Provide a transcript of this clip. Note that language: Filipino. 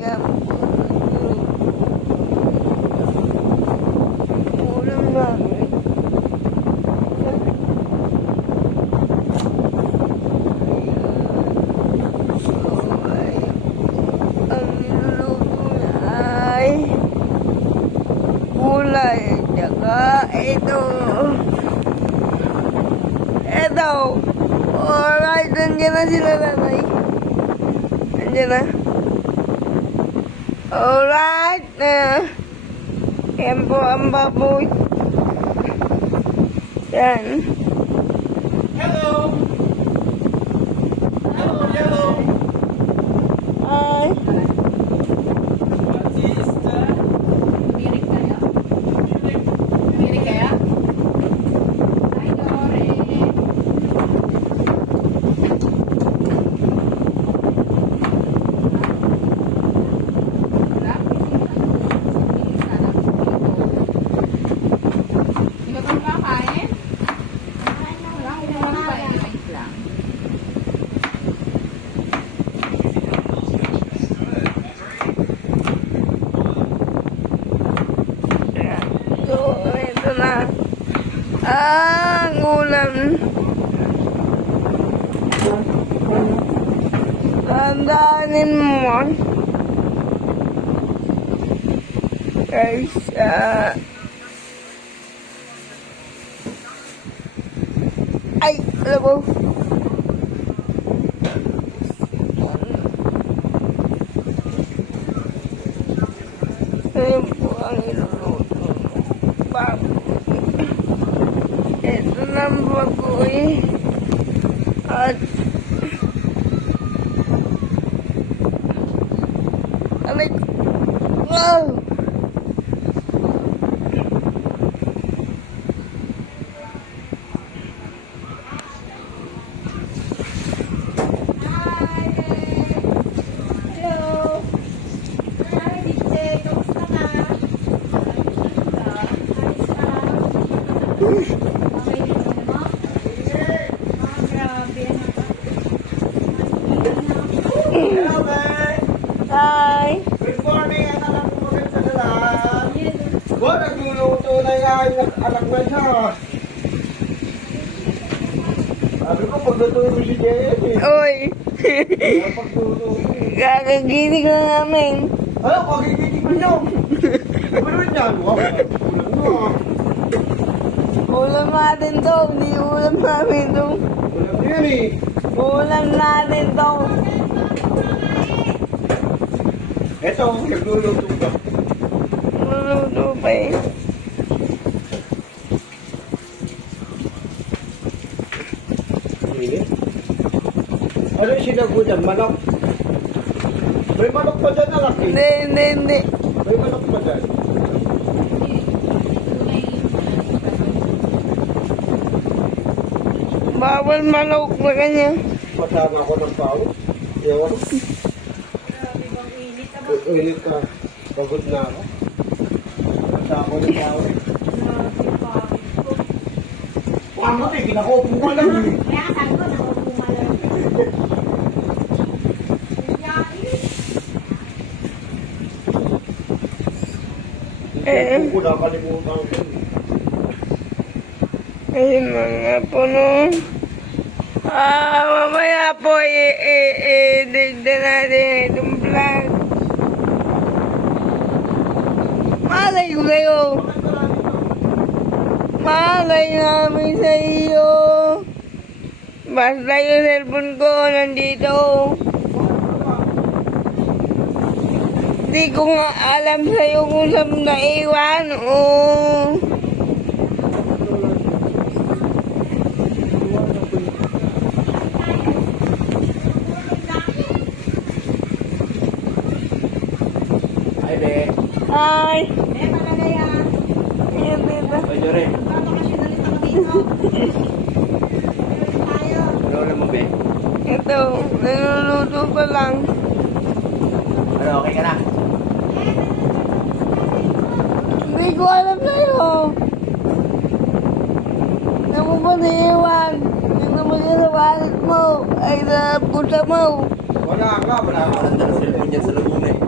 Yan. Ulam namin. Ang niluluto na ay gulay. Tsaka ito. Ito. Alright, nandiyan na sila nanay. Nandiyan na. Alright. Yan po ang baboy. Yan. Hello! Hello, hello! Ay. What is that? Mirik kayo? Mirik kaya? Hi, Dore. Hindi ka pa makakain? Wala akong kumakain. Wait lang. So, ito na. Ang ulam. Tandaanin mo. Guys, ay, alam mo. Ayun po ang iluluto. Baboy. Ito na ang baboy. At alay ko. Wow! Hello. Hi, DJ. Kamusta ka? Okay din naman mo? Grabe. Hello, man! Hi! Good morning, anak ko sa dalan. Wow, nagluluto na yung anak mo siya. Sabi ko, pagluto mo si Jen eh. Oy! Pagluto mo. Kakaginig na namin. Ano, pagiginig mo niyo? Ano yan? Wow, ulam mo ah. Ulam natin to. Hindi ulam namin to. Ulam mo yan eh. Ulam natin to. Eto, nagluluto ka. Luluto pa eh. Ano yung sinago dyan? Manok? May manok pa dyan, anak eh. Hindi. May manok pa dyan. Bawal manok na kanya. Matama ako ng pao. Ewan. Uinit ka. Pagod na ako. Matama ako ng pao. Ano eh, kinakaupo ko lang eh. Kaya ka sabi ko, nakaupo malam. Kinakaupo ko, nakalimutan ko. Ayun mga puno. Mamaya po i-digda natin itong vlog. Malay ko kayo. Malay namin sa iyo. Basta yung cellphone ko nandito. Di ko nga alam sa'yo kung saan naiwan o... Ay, be. Hi! Eh, malalaya. Ayan, beba. Pwede rin. Bakasyonalis ako dito. Tayo. Ano naman, be? Ito, niluluto pa lang. Ano, okay ka na? Hindi ko alam sa'yo. Saan mo ba naiwan? Saan mo sa wallet mo? Ay, sa pusa mo. Wala ka, wala ka. Walang dala cellphone yan sa Laguna eh.